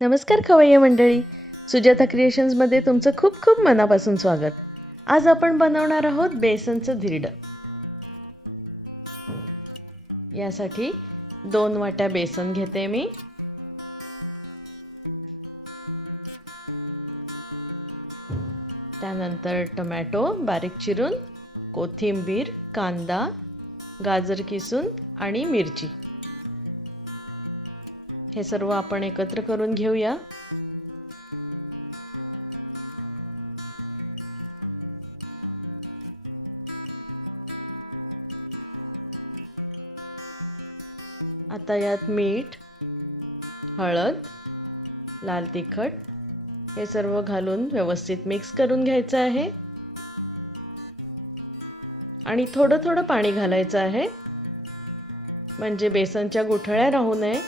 नमस्कार खवय्ये मंडळी, सुजाता क्रिएशन्समध्ये तुमचं खूप खूप मनापासून स्वागत. आज आपण बनवणार आहोत बेसनचं धिरडं. यासाठी 2 वाट्या बेसन घेते मी. त्यानंतर टोमॅटो बारीक चिरून, कोथिंबीर, कांदा, गाजर किसून आणि मिरची. हे सर्व आपण एकत्र करून घेऊया. आता यात मीठ, हळद, लाल तिखट हे सर्व घालून व्यवस्थित मिक्स करून घ्यायचं आहे. आणि थोडं थोडं पाणी घालायचं आहे, म्हणजे बेसनच्या गुठळ्या राहू नये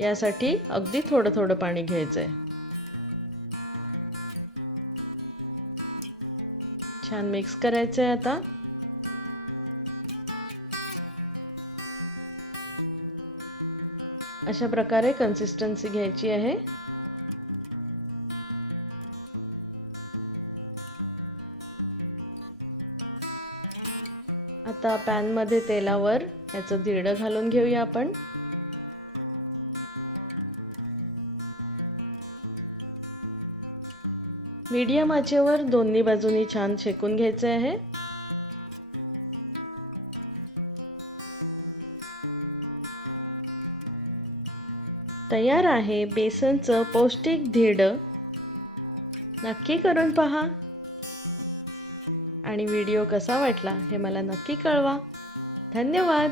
यासाठी अगदी थोडं थोडं पाणी घ्यायचं आहे. छान मिक्स करायचं आहे. आता अशा प्रकारे कन्सिस्टन्सी घ्यायची आहे. आता पॅनमध्ये तेलावर याचं धिरडं घालून घेऊया आपण. मीडियम आचेवर दोन्ही बाजूनी छान शेकून घ्यायचे आहे. तयार आहे बेसनचं पौष्टिक धिरडं. नक्की करून पहा आणि व्हिडिओ कसा वाटला हे मला नक्की कळवा. धन्यवाद.